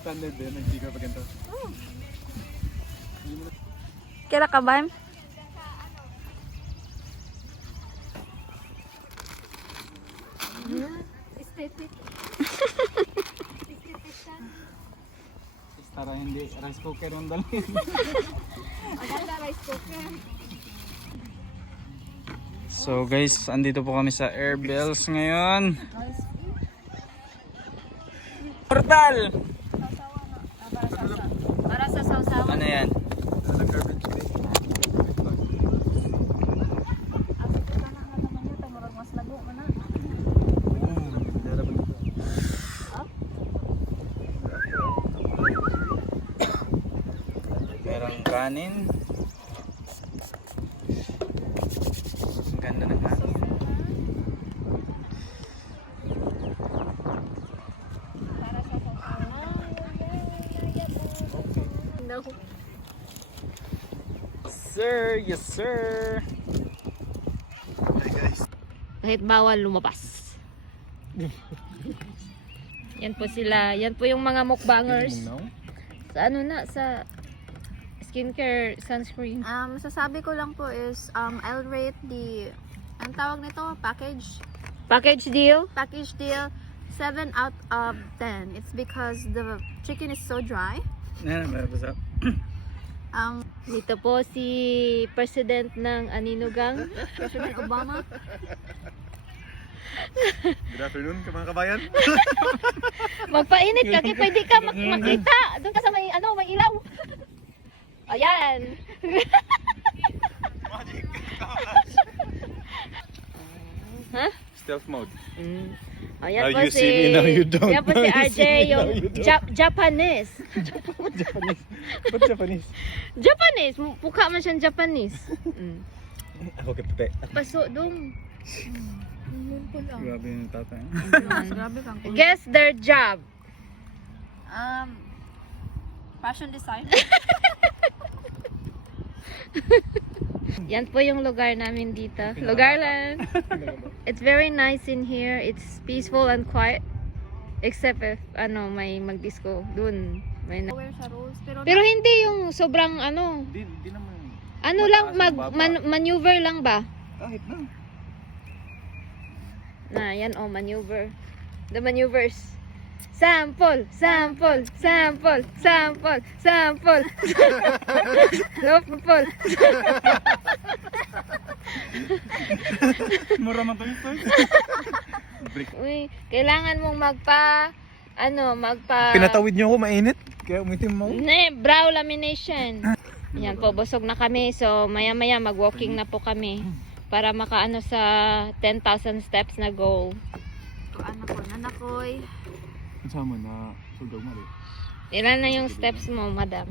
Standard din, nag-sticker pa ganito. Kira ka ba? Aesthetic. Tara, hindi. Rice cooker yung dalhin. Maganda rice cooker. So guys, andito po kami sa Air Bells ngayon. Portal! Para sa sausawan. Ano yan? Mas lago mo na. Merong kanin. Ang ganda ng hangin. Para sa sausawan. No. Sir, yes sir. Hi guys. Kahit bawal lumabas. Yan po sila. Yan po yung mga mukbangers. Sa ano na, sa skincare sunscreen. Sasabi ko lang po is, I'll rate the, ang tawag nito, package deal 7 out of 10. It's because the chicken is so dry. Dito po si President ng Aninugang. President Obama. Good afternoon, mga kabayan. Magpainit ka, kaya pwede ka makita. Doon ka sa may, ano, may ilaw. Ayan. Ha? Stealth mode. Ayan Now po you see me, now you don't. Ayan po si Now you RJ, see me, yung now you don't. Japanese. Japanese. Ba't Japanese? Japanese. Mukha man siyang Japanese. Ako kay puti. Paso dong. Grabe yung tatay. Grabe kang cool. Guess their job. Fashion design. Yan po yung lugar namin dito. Lugarland. It's very nice in here. It's peaceful and quiet. Except if ano may mag-disco doon. Wear sa rules. Pero hindi yung sobrang ano. Di naman. Ano lang maneuver lang ba? Kahit na. Na yan oh, maneuver. The maneuvers. Sample, sample, sample, sample, sample. Sample. Mura man to ito. Uy, kailangan mong magpa Pinatawid niyo ako, mainit. Kaya umitim mo. brow lamination. Yan po, busog na kami. So, maya-maya mag-walking na po kami para makaano sa 10,000 steps na goal. Nanakoy. Kasama na suldog mali. Ilan na yung steps mo, madam?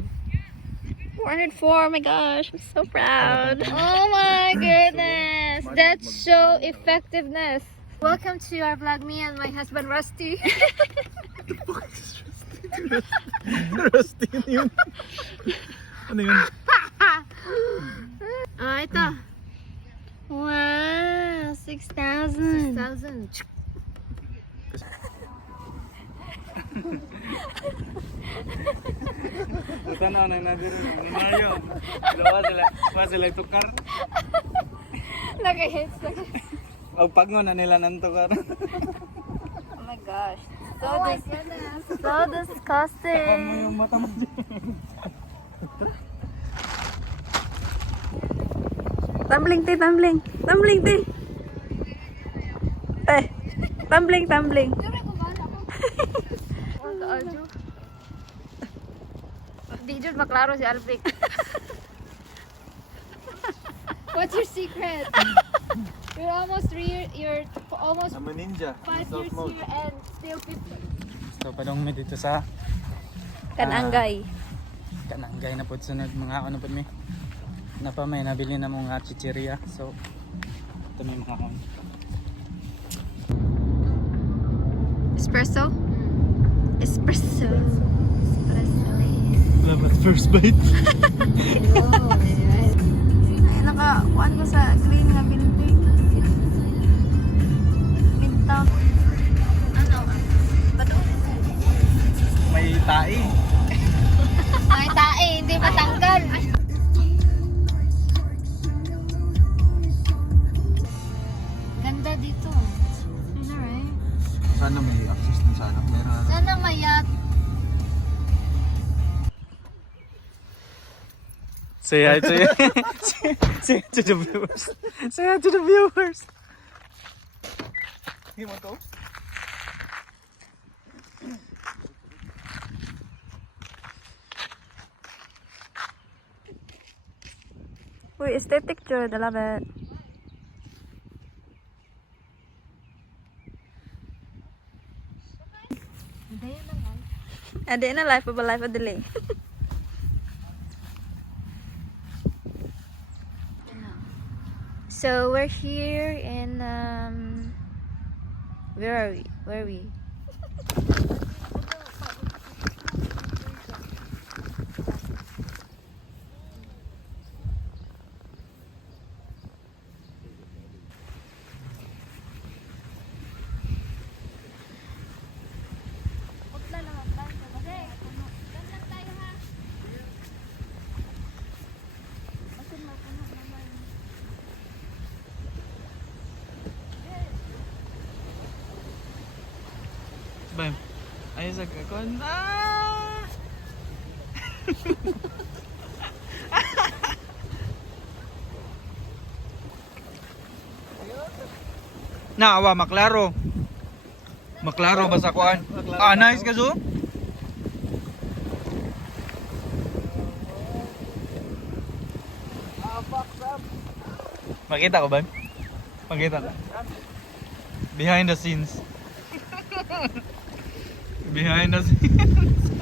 404. Oh my gosh, I'm so proud. Oh my goodness. That's so effectiveness. Welcome to our vlog, me and my husband Rusty. Rusty yun. Ano yun? Ito. Wow, 6,000. 6,000. Tanaw na natin. Mayo. Lawa sila tukar. Nag-hits. Pag pangon na nila ng tukar. Oh my gosh. So disgusting. Tapan mo yung mata mo. Tumbling, te, tumbling. Tumbling, te. Tumbling, tumbling. Di jud maklaro si Alvic. What's your secret? You're almost 3 years, you're almost I'm a ninja. 5 years here and still 50. So padong mi dito sa Kananggay. Kananggay na pud sunod mga ano pud mi. Napa may nabili na mga chicheria. So ito may makakaon. Espresso? Espresso. Salamat first bite. Ay, nakakuan ko sa green na building. Midtown. Ano? Bato? May tae. May tae, hindi matanggal. Ganda dito. I know, right? Sana may access din sana. Meron. Sana mayat. Say hi to say hi to the viewers. Say hi to the viewers. Hindi mo to? Wait, aesthetic Jude. I love it. A day in a life of a life of delay. So we're here in where are we? Where are we? Bam. Ayos sa kakon. Ah! Naawa, maklaro. Maklaro ba sa kuan? Ah, nice ka zo? Makita ko ba? Makita ko. Behind the scenes. Behind the scenes.